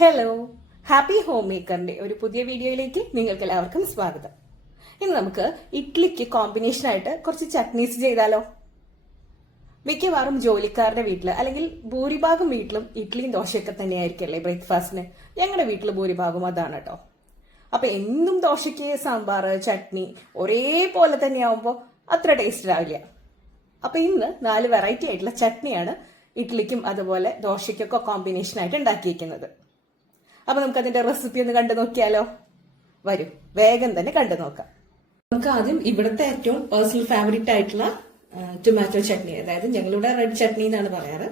Hello, happy home മേക്കറിന്റെ ഒരു പുതിയ വീഡിയോയിലേക്ക് നിങ്ങൾക്ക് എല്ലാവർക്കും സ്വാഗതം. ഇന്ന് നമുക്ക് ഇഡ്ലിക്ക് കോമ്പിനേഷൻ ആയിട്ട് കുറച്ച് ചട്നീസ് ചെയ്താലോ? മിക്കവാറും ജോലിക്കാരുടെ വീട്ടിൽ അല്ലെങ്കിൽ ഭൂരിഭാഗം വീട്ടിലും ഇഡ്ലിയും ദോശയൊക്കെ തന്നെയായിരിക്കല്ലേ ബ്രേക്ക്ഫാസ്റ്റിന്. ഞങ്ങളുടെ വീട്ടിൽ ഭൂരിഭാഗം അതാണ് കേട്ടോ. അപ്പൊ എന്നും ദോശയ്ക്ക് സാമ്പാർ ചട്നി ഒരേപോലെ തന്നെയാവുമ്പോൾ അത്ര ടേസ്റ്റ് ആവില്ല. അപ്പൊ ഇന്ന് 4 വെറൈറ്റി ആയിട്ടുള്ള ചട്നിയാണ് ഇഡ്ലിക്കും അതുപോലെ ദോശയ്ക്കൊക്കെ കോമ്പിനേഷൻ ആയിട്ട് ഉണ്ടാക്കിയിരിക്കുന്നത്. അപ്പൊ നമുക്ക് അതിന്റെ റെസിപ്പി ഒന്ന് കണ്ടു നോക്കിയാലോ? വരും, വേഗം തന്നെ കണ്ടു നോക്കാം. നമുക്ക് ആദ്യം ഇവിടുത്തെ ഏറ്റവും പേഴ്സണൽ ഫേവറേറ്റ് ആയിട്ടുള്ള ടൊമാറ്റോ ചട്നി, അതായത് ഞങ്ങളിവിടെ റെഡ് ചട്നി എന്നാണ് പറയാറ്,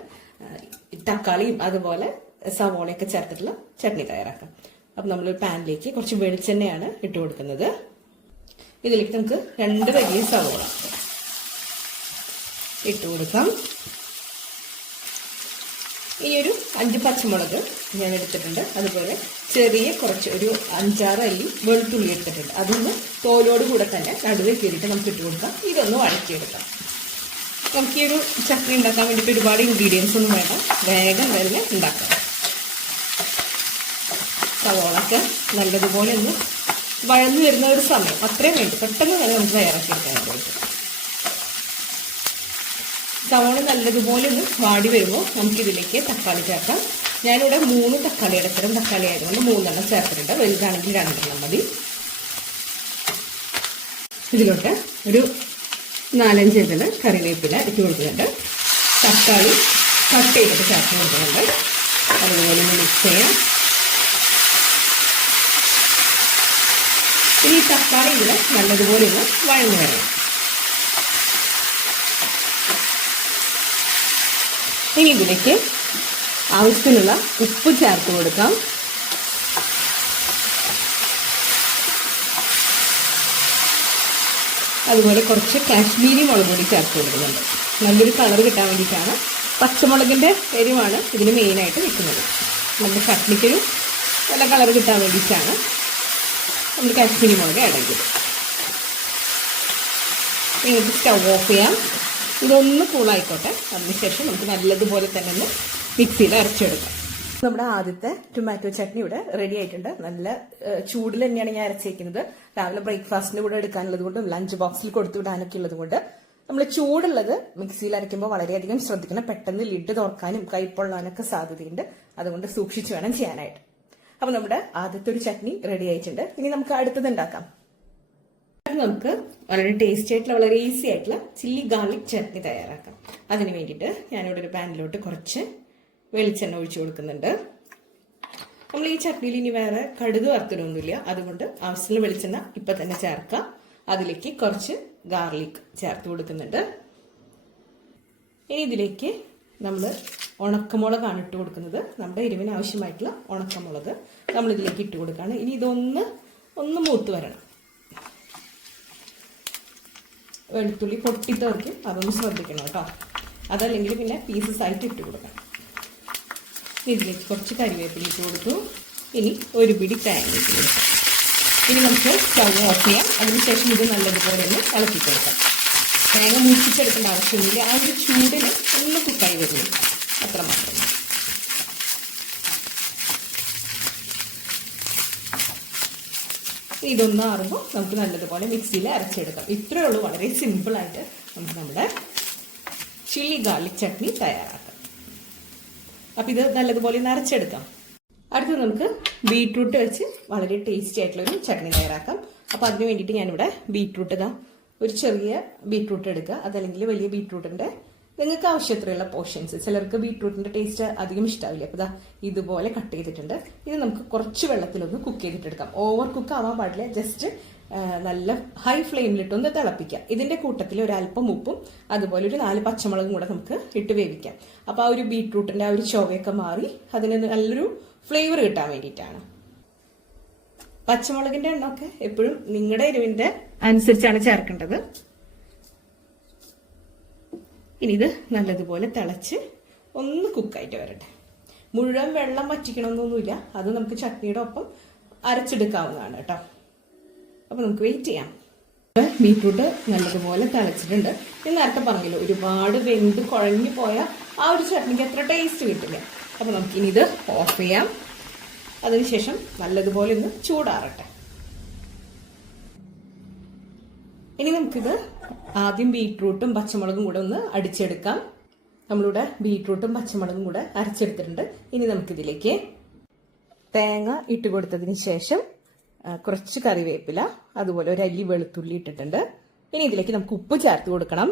തക്കാളിയും അതുപോലെ സവോളയൊക്കെ ചേർത്തിട്ടുള്ള ചട്നി തയ്യാറാക്കാം. അപ്പൊ നമ്മൾ പാനിലേക്ക് കുറച്ച് വെളിച്ചെണ്ണയാണ് ഇട്ട് കൊടുക്കുന്നത്. ഇതിലേക്ക് നമുക്ക് 2 വലിയ സവോള ഇട്ട് കൊടുക്കാം. ഈ ഒരു 5 പച്ചമുളക് ഞാൻ എടുത്തിട്ടുണ്ട്. അതുപോലെ ചെറിയ കുറച്ച് ഒരു 5-6 അല്ലി വെളുത്തുള്ളി എടുത്തിട്ടുണ്ട്. അതൊന്ന് തോലോട് കൂടെ തന്നെ നടുവേ കീറിയിട്ട് നമുക്ക് ഇട്ട് കൊടുക്കാം. ഇതൊന്ന് വഴറ്റിയെടുക്കാം. നമുക്ക് ഈ ഒരു ചട്നി ഉണ്ടാക്കാൻ വേണ്ടിയിട്ട് ഒരുപാട് ഇൻഗ്രീഡിയൻസ് ഒന്നും വേണ്ട, വേഗം തന്നെ ഉണ്ടാക്കാം. സവോളൊക്കെ നല്ലതുപോലെ ഒന്ന് വഴന്നു വരുന്ന ഒരു സമയം അത്രയും വേണ്ടി പെട്ടെന്ന് തന്നെ നമുക്ക് തയ്യാറാക്കിയെടുക്കാനായിട്ട്. സവോള നല്ലതുപോലെ ഒന്ന് വാടി വരുമ്പോൾ നമുക്കിതിലേക്ക് തക്കാളി ചേർക്കാം. ഞാനിവിടെ 3 തക്കാളി, ഇടത്തരം തക്കാളി ആയതുകൊണ്ട് 3 ചേർത്തിട്ടുണ്ട്. വലുതാണെങ്കിൽ 2 മതി. ഇതിലോട്ട് ഒരു 4-5 ഇതിന് കറിവേപ്പില ഇട്ട് കൊടുക്കുന്നുണ്ട്. തക്കാളി കട്ട് ചെയ്തിട്ട് ചേർത്ത് കൊടുക്കുന്നുണ്ട്. അതുപോലെ ഒന്ന് മിക്സ് ചെയ്യാം. ഇനി ഈ തക്കാളി ഇതിൽ നല്ലതുപോലെ ഒന്ന് വഴന്നു വരണം. ഇനി ഇതിലേക്ക് ആവശ്യത്തിനുള്ള ഉപ്പ് ചേർത്ത് കൊടുക്കാം. അതുപോലെ കുറച്ച് കാശ്മീരി മുളക് പൊടി ചേർത്ത് കൊടുക്കുന്നുണ്ട്. നല്ലൊരു കളർ കിട്ടാൻ വേണ്ടിയിട്ടാണ്. പച്ചമുളകിന്റെ എരിവാണ് ഇതിന് മെയിനായിട്ട് നിൽക്കുന്നത്. നമ്മുടെ ചട്നിക്കൊരു നല്ല കളർ കിട്ടാൻ വേണ്ടിയിട്ടാണ് നമ്മൾ കാശ്മീരി മുളക് ആഡ് ചെയ്തത്. നിങ്ങൾക്ക് സ്റ്റൗ ഓഫ് ചെയ്യാം. ഇതൊന്ന് കൂളായിക്കോട്ടെ. അതിനുശേഷം നമുക്ക് നല്ലതുപോലെ തന്നെ ഒന്ന് മിക്സിയിൽ അരച്ചെടുക്കാം. നമ്മുടെ ആദ്യത്തെ ടൊമാറ്റോ ചട്നി ഇവിടെ റെഡി ആയിട്ടുണ്ട്. നല്ല ചൂടിൽ തന്നെയാണ് ഞാൻ അരച്ചേക്കുന്നത്. രാവിലെ ബ്രേക്ക്ഫാസ്റ്റിന്റെ കൂടെ എടുക്കാനുള്ളത് കൊണ്ടും ലഞ്ച് ബോക്സിൽ കൊടുത്തു വിടാനൊക്കെ ഉള്ളത് കൊണ്ട് നമ്മൾ ചൂടുള്ളത് മിക്സിയിൽ അരയ്ക്കുമ്പോൾ വളരെയധികം ശ്രദ്ധിക്കണം. പെട്ടെന്ന് ലിഡ് തുറക്കാനും കൈപ്പൊള്ളാനൊക്കെ സാധ്യതയുണ്ട്. അതുകൊണ്ട് സൂക്ഷിച്ചു വേണം ചെയ്യാനായിട്ട്. അപ്പൊ നമ്മുടെ ആദ്യത്തെ ഒരു ചട്നി റെഡി ആയിട്ടുണ്ട്. ഇനി നമുക്ക് അടുത്തത് ഉണ്ടാക്കാം. നമുക്ക് വളരെ ടേസ്റ്റി ആയിട്ടുള്ള വളരെ ഈസി ആയിട്ടുള്ള ചില്ലി ഗാർലിക് ചട്നി തയ്യാറാക്കാം. അതിന് വേണ്ടിയിട്ട് ഞാനിവിടെ ഒരു പാനിലോട്ട് കുറച്ച് വെളിച്ചെണ്ണ ഒഴിച്ചു കൊടുക്കുന്നുണ്ട്. നമ്മൾ ഈ ചട്നിയിൽ ഇനി വേറെ കടുക് വറുത്തിടൊന്നുമില്ല. അതുകൊണ്ട് ആവശ്യമുള്ള വെളിച്ചെണ്ണ ഇപ്പം തന്നെ ചേർക്കാം. അതിലേക്ക് കുറച്ച് ഗാർലിക് ചേർത്ത് കൊടുക്കുന്നുണ്ട്. ഇനി ഇതിലേക്ക് നമ്മൾ ഉണക്കമുളകാണ് ഇട്ട് കൊടുക്കുന്നത്. നമ്മുടെ എരിവിന് ആവശ്യമായിട്ടുള്ള ഉണക്കമുളക് നമ്മൾ ഇതിലേക്ക് ഇട്ട് കൊടുക്കുകയാണ്. ഇനി ഇതൊന്ന് മൂത്ത് വരണം. വെളുത്തുള്ളി പൊട്ടിത്തെറിക്കും, അതൊന്ന് ശ്രദ്ധിക്കണം കേട്ടോ. അതല്ലെങ്കിൽ പിന്നെ പീസസ് ആയിട്ട് ഇട്ട് കൊടുക്കണം. ഇതിലേക്ക് കുറച്ച് കരിവേപ്പില ഇട്ട് കൊടുത്തു. ഇനി ഒരു പിടി തേങ്ങ ഇട്ട് കൊടുക്കാം. ഇനി നമുക്ക് സ്റ്റൗ ഓഫ് ചെയ്യാം. അതിനുശേഷം ഇത് നല്ലതുപോലെ ഒന്ന് ഇളക്കി കൊടുക്കാം. തേങ്ങ മൂപ്പിച്ചെടുക്കേണ്ട ആവശ്യമൊന്നുമില്ല. ആ ഒരു ചൂടിന് ഒന്ന് കുക്കായി വരുന്നു, അത്രമാത്രം. ഇതൊന്ന് ആറുമ്പോൾ നമുക്ക് നല്ലതുപോലെ മിക്സിയിൽ അരച്ചെടുക്കാം. ഇത്രയേ ഉള്ളൂ. വളരെ സിമ്പിളായിട്ട് നമുക്ക് നമ്മുടെ ചില്ലി ഗാർലിക് ചട്നി തയ്യാറാക്കാം. അപ്പം ഇത് നല്ലതുപോലെ ഒന്ന് അരച്ചെടുക്കാം. അടുത്തത് നമുക്ക് ബീട്രൂട്ട് വെച്ച് വളരെ ടേസ്റ്റി ആയിട്ടുള്ളൊരു ചട്നി തയ്യാറാക്കാം. അപ്പം അതിന് വേണ്ടിയിട്ട് ഞാനിവിടെ ബീട്രൂട്ട് ഒരു ചെറിയ ബീട്രൂട്ട് എടുക്കുക. അതല്ലെങ്കിൽ വലിയ ബീട്രൂട്ടിൻ്റെ നിങ്ങൾക്ക് ആവശ്യത്തിലുള്ള പോർഷൻസ്. ചിലർക്ക് ബീട്രൂട്ടിന്റെ ടേസ്റ്റ് അധികം ഇഷ്ടാവില്ല. അപ്പോൾ ഇതുപോലെ കട്ട് ചെയ്തിട്ടുണ്ട്. ഇത് നമുക്ക് കുറച്ച് വെള്ളത്തിലൊന്ന് കുക്ക് ചെയ്തിട്ടെടുക്കാം. ഓവർ കുക്ക് ആവാൻ പാടില്ല. ജസ്റ്റ് നല്ല ഹൈ ഫ്ലെയിമിലിട്ടൊന്ന് തിളപ്പിക്കാം. ഇതിന്റെ കൂട്ടത്തിൽ ഒരു അല്പം ഉപ്പും അതുപോലെ ഒരു 4 പച്ചമുളകും കൂടെ നമുക്ക് ഇട്ട് വേവിക്കാം. അപ്പോൾ ആ ഒരു ബീട്രൂട്ടിന്റെ ആ ഒരു ചൊവയൊക്കെ മാറി അതിന് നല്ലൊരു ഫ്ലേവർ കിട്ടാൻ വേണ്ടിയിട്ടാണ്. പച്ചമുളകിന്റെ എണ്ണമൊക്കെ എപ്പോഴും നിങ്ങളുടെ എരിവിന്റെ അനുസരിച്ചാണ് ചേർക്കേണ്ടത്. ഇനി ഇത് നല്ലതുപോലെ തിളച്ച് ഒന്ന് കുക്കായിട്ട് വരട്ടെ. മുഴുവൻ വെള്ളം വറ്റിക്കണമെന്നൊന്നുമില്ല. അത് നമുക്ക് ചട്നിയുടെ ഒപ്പം അരച്ചെടുക്കാവുന്നതാണ് കേട്ടോ. അപ്പൊ നമുക്ക് വെയിറ്റ് ചെയ്യാം. ബീട്രൂട്ട് നല്ലതുപോലെ തിളച്ചിട്ടുണ്ട്. ഞാൻ നേരത്തെ പറഞ്ഞല്ലോ, ഒരുപാട് വെന്ത് കുഴഞ്ഞു പോയ ആ ഒരു ചട്നിക്ക് അത്ര ടേസ്റ്റ് കിട്ടില്ല. അപ്പൊ നമുക്കിനി ഇത് ഓഫ് ചെയ്യാം. അതിനുശേഷം നല്ലതുപോലെ ഒന്ന് ചൂടാറട്ടെ. ഇനി നമുക്കിത് ആദ്യം ബീട്രൂട്ടും പച്ചമുളകും കൂടെ ഒന്ന് അടിച്ചെടുക്കാം. നമ്മളിവിടെ ബീട്രൂട്ടും പച്ചമുളകും കൂടെ അരച്ചെടുത്തിട്ടുണ്ട്. ഇനി നമുക്കിതിലേക്ക് തേങ്ങ ഇട്ട് കൊടുത്തതിന് ശേഷം കുറച്ച് കറിവേപ്പില, അതുപോലെ ഒരു അല്ലി വെളുത്തുള്ളി ഇട്ടിട്ടുണ്ട്. ഇനി ഇതിലേക്ക് നമുക്ക് ഉപ്പ് ചേർത്ത് കൊടുക്കണം.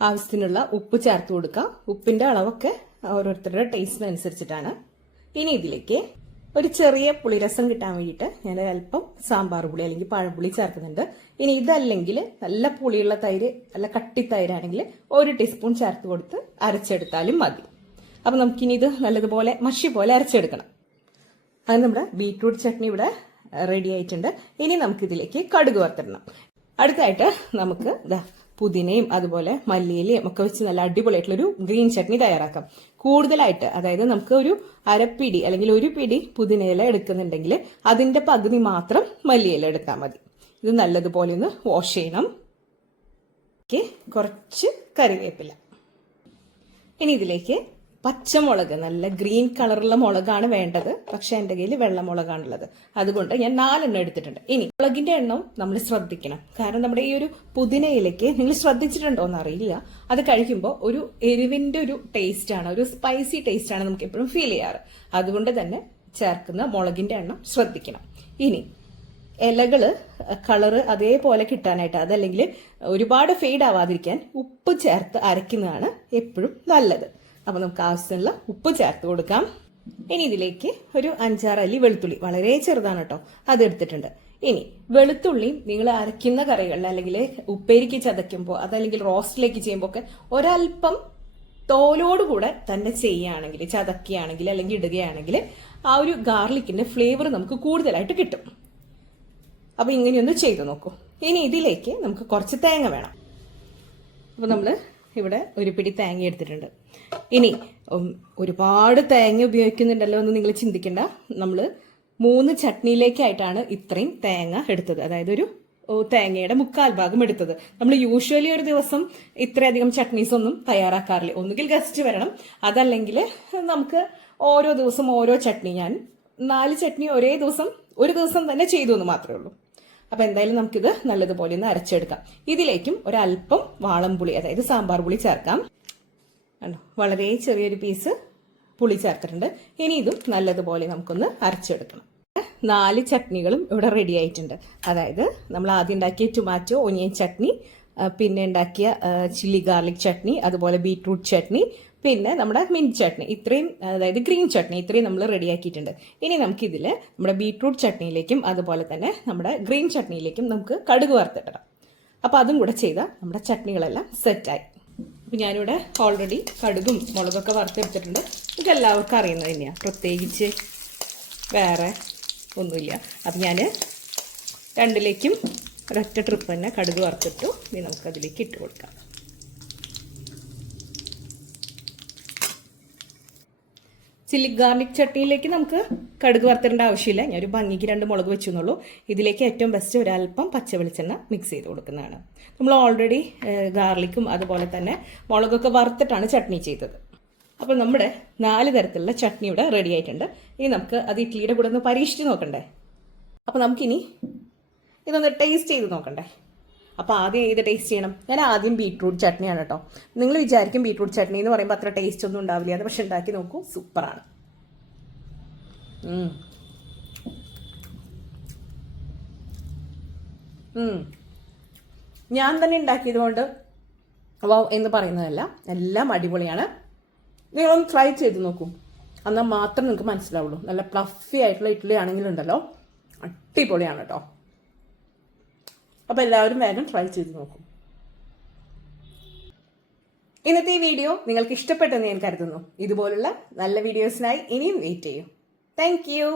ആവശ്യത്തിനുള്ള ഉപ്പ് ചേർത്ത് കൊടുക്കാം. ഉപ്പിന്റെ അളവൊക്കെ ഓരോരുത്തരുടെ ടേസ്റ്റിനനുസരിച്ചിട്ടാണ്. ഇനി ഇതിലേക്ക് ഒരു ചെറിയ പുളിരസം കിട്ടാൻ വേണ്ടിയിട്ട് ഞാൻ അല്പം സാമ്പാർ പുളി അല്ലെങ്കിൽ പഴംപുളി ചേർക്കുന്നുണ്ട്. ഇനി ഇതല്ലെങ്കിൽ നല്ല പുളിയുള്ള തൈര്, നല്ല കട്ടിത്തൈരാണെങ്കിൽ 1 ടീസ്പൂൺ ചേർത്ത് കൊടുത്ത് അരച്ചെടുത്താലും മതി. അപ്പൊ നമുക്കിനി ഇത് നല്ലതുപോലെ മഷി പോലെ അരച്ചെടുക്കണം. അത് നമ്മുടെ ബീട്രൂട്ട് ചട്നി ഇവിടെ റെഡി ആയിട്ടുണ്ട്. ഇനി നമുക്കിതിലേക്ക് കടുക് വറുത്തിടണം. അടുത്തായിട്ട് നമുക്ക് പുതിനയും അതുപോലെ മല്ലിയിലയും ഒക്കെ വെച്ച് നല്ല അടിപൊളിയായിട്ടുള്ളൊരു ഗ്രീൻ ചട്നി തയ്യാറാക്കാം. കൂടുതലായിട്ട്, അതായത് നമുക്ക് ഒരു അരപ്പിടി അല്ലെങ്കിൽ 1 പിടി പുതിനയില എടുക്കുന്നുണ്ടെങ്കിൽ അതിന്റെ പകുതി മാത്രം മല്ലിയില എടുത്താൽ മതി. ഇത് നല്ലതുപോലെ ഒന്ന് വാഷ് ചെയ്യണം. കുറച്ച് കറിവേപ്പില. ഇനി ഇതിലേക്ക് പച്ചമുളക്, നല്ല ഗ്രീൻ കളറുള്ള മുളകാണ് വേണ്ടത്. പക്ഷെ എൻ്റെ കയ്യിൽ വെള്ളമുളകാണുള്ളത്, അതുകൊണ്ട് ഞാൻ 4 എണ്ണം എടുത്തിട്ടുണ്ട്. ഇനി മുളകിന്റെ എണ്ണം നമ്മൾ ശ്രദ്ധിക്കണം. കാരണം നമ്മുടെ ഈ ഒരു പുതിനയിലേക്ക് നിങ്ങൾ ശ്രദ്ധിച്ചിട്ടുണ്ടോ എന്ന് അറിയില്ല, അത് കഴിക്കുമ്പോൾ ഒരു എരിവിന്റെ ഒരു ടേസ്റ്റ് ആണ്, ഒരു സ്പൈസി ടേസ്റ്റ് ആണ് നമുക്ക് എപ്പോഴും ഫീൽ ചെയ്യാറ്. അതുകൊണ്ട് തന്നെ ചേർക്കുന്ന മുളകിന്റെ എണ്ണം ശ്രദ്ധിക്കണം. ഇനി ഇലകള് കളറ് അതേപോലെ കിട്ടാനായിട്ട്, അതല്ലെങ്കിൽ ഒരുപാട് ഫെയ്ഡ് ആവാതിരിക്കാൻ ഉപ്പ് ചേർത്ത് അരയ്ക്കുന്നതാണ് എപ്പോഴും നല്ലത്. അപ്പൊ നമുക്ക് ആവശ്യമുള്ള ഉപ്പ് ചേർത്ത് കൊടുക്കാം. ഇനി ഇതിലേക്ക് ഒരു 5-6 അല്ലി വെളുത്തുള്ളി, വളരെ ചെറുതാണ് കേട്ടോ, അതെടുത്തിട്ടുണ്ട്. ഇനി വെളുത്തുള്ളി നിങ്ങൾ അരയ്ക്കുന്ന കറികളിൽ അല്ലെങ്കിൽ ഉപ്പേരിക്ക് ചതയ്ക്കുമ്പോൾ, അതല്ലെങ്കിൽ റോസ്റ്റിലേക്ക് ചെയ്യുമ്പോൾ ഒക്കെ ഒരല്പം തോലോടുകൂടെ തന്നെ ചെയ്യുകയാണെങ്കിൽ, ചതക്കുകയാണെങ്കിൽ അല്ലെങ്കിൽ ഇടുകയാണെങ്കിൽ ആ ഒരു ഗാർലിക്കിന്റെ ഫ്ലേവർ നമുക്ക് കൂടുതലായിട്ട് കിട്ടും. അപ്പൊ ഇങ്ങനെയൊന്ന് ചെയ്തു നോക്കൂ. ഇനി ഇതിലേക്ക് നമുക്ക് കുറച്ച് തേങ്ങ വേണം. അപ്പൊ നമ്മള് ഇവിടെ 1 പിടി തേങ്ങ എടുത്തിട്ടുണ്ട്. ഇനി ഒരുപാട് തേങ്ങ ഉപയോഗിക്കുന്നുണ്ടല്ലോ എന്ന് നിങ്ങൾ ചിന്തിക്കേണ്ട. നമ്മൾ 3 ചട്നിയിലേക്കായിട്ടാണ് ഇത്രയും തേങ്ങ എടുത്തത്, അതായത് ഒരു തേങ്ങയുടെ 1/4 ഭാഗം എടുത്തത്. നമ്മൾ യൂഷ്വലി ഒരു ദിവസം ഇത്രയധികം ചട്നീസ് ഒന്നും തയ്യാറാക്കാറില്ല. ഒന്നുകിൽ ഗസ്റ്റ് വരണം, അതല്ലെങ്കിൽ നമുക്ക് ഓരോ ദിവസം ഓരോ ചട്നി. ഞാൻ 4 ചട്നി ഒരു ദിവസം തന്നെ ചെയ്തു എന്ന് മാത്രമേ ഉള്ളൂ. അപ്പൊ എന്തായാലും നമുക്കിത് നല്ലതുപോലെ ഒന്ന് അരച്ചെടുക്കാം. ഇതിലേക്കും ഒരല്പം വാളംപുളി, അതായത് സാമ്പാർ പുളി ചേർക്കാം. വളരെ ചെറിയൊരു പീസ് പുളി ചേർത്തിട്ടുണ്ട്. ഇനി ഇതും നല്ലതുപോലെ നമുക്കൊന്ന് അരച്ചെടുക്കണം. 4 ചട്നികളും ഇവിടെ റെഡി ആയിട്ടുണ്ട്. അതായത് നമ്മൾ ആദ്യം ഉണ്ടാക്കിയ ടൊമാറ്റോ ഒനിയൻ ചട്നി, പിന്നെ ഉണ്ടാക്കിയ ചില്ലി ഗാർലിക് ചട്നി, അതുപോലെ ബീട്രൂട്ട് ചട്നി, പിന്നെ നമ്മുടെ മിന്റ് ചട്നി, ഇത്രയും, അതായത് ഗ്രീൻ ചട്നി, ഇത്രയും നമ്മൾ റെഡിയാക്കിയിട്ടുണ്ട്. ഇനി നമുക്കിതിൽ നമ്മുടെ ബീട്രൂട്ട് ചട്നിയിലേക്കും അതുപോലെ തന്നെ നമ്മുടെ ഗ്രീൻ ചട്നിയിലേക്കും നമുക്ക് കടുക് വറുത്തിടണം. അപ്പോൾ അതും കൂടെ ചെയ്താൽ നമ്മുടെ ചട്നികളെല്ലാം സെറ്റായി. അപ്പോൾ ഞാനിവിടെ ഓൾറെഡി കടുകും മുളകൊക്കെ വറുത്തെടുത്തിട്ടുണ്ട്. ഇതെല്ലാവർക്കും അറിയുന്നത് തന്നെയാണ്, പ്രത്യേകിച്ച് വേറെ ഒന്നുമില്ല. അപ്പം ഞാൻ രണ്ടിലേക്കും ഒരൊറ്റ ട്രിപ്പ് തന്നെ കടുക് വറുത്തിട്ടു. ഇനി നമുക്കതിലേക്ക് ഇട്ട് കൊടുക്കാം. ചില്ലി ഗാർലിക് ചട്നിയിലേക്ക് നമുക്ക് കടുക് വറുത്തിടേണ്ട ആവശ്യമില്ല. ഞാനൊരു ഭംഗിക്ക് 2 മുളക് വെച്ചു എന്നുള്ളൂ. ഇതിലേക്ക് ഏറ്റവും ബെസ്റ്റ് ഒരല്പം പച്ച വെളിച്ചെണ്ണ മിക്സ് ചെയ്ത് കൊടുക്കുന്നതാണ്. നമ്മൾ ഓൾറെഡി ഗാർലിക്കും അതുപോലെ തന്നെ മുളകൊക്കെ വറുത്തിട്ടാണ് ചട്നി ചെയ്തത്. അപ്പോൾ നമ്മുടെ 4 തരത്തിലുള്ള ചട്നി ഇവിടെ റെഡി ആയിട്ടുണ്ട്. ഇനി നമുക്ക് അത് ഇഡ്ഡലിയുടെ കൂടെ ഒന്ന് പരീക്ഷിച്ച് നോക്കണ്ടേ. അപ്പോൾ നമുക്കിനി ഇതൊന്ന് ടേസ്റ്റ് ചെയ്ത് നോക്കണ്ടേ. അപ്പോൾ ആദ്യം ഏത് ടേസ്റ്റ് ചെയ്യണം? ഞാൻ ആദ്യം ബീട്രൂട്ട് ചട്നിയാണ് കേട്ടോ. നിങ്ങൾ വിചാരിക്കും ബീട്രൂട്ട് ചട്നി എന്ന് പറയുമ്പോൾ അത്ര ടേസ്റ്റ് ഒന്നും ഉണ്ടാവില്ല, അത് പക്ഷെ ഉണ്ടാക്കി നോക്കൂ, സൂപ്പറാണ്. ഞാൻ തന്നെ ഉണ്ടാക്കിയത് കൊണ്ട് വാവ് എന്ന് പറയുന്നതല്ല, എല്ലാം അടിപൊളിയാണ്. നിങ്ങളൊന്ന് ട്രൈ ചെയ്ത് നോക്കൂ, എന്നാൽ മാത്രം നിങ്ങൾക്ക് മനസ്സിലാവുള്ളൂ. നല്ല പ്ലഫി ആയിട്ടുള്ള ഇഡ്ഡലി ആണെങ്കിലുണ്ടല്ലോ, അടിപൊളിയാണ് കേട്ടോ. അപ്പോൾ എല്ലാവരും വേഗം ട്രൈ ചെയ്ത് നോക്കും. ഇന്നത്തെ ഈ വീഡിയോ നിങ്ങൾക്ക് ഇഷ്ടപ്പെട്ടെന്ന് ഞാൻ കരുതുന്നു. ഇതുപോലുള്ള നല്ല വീഡിയോസിനായി ഇനിയും വെയിറ്റ് ചെയ്യും. Thank you.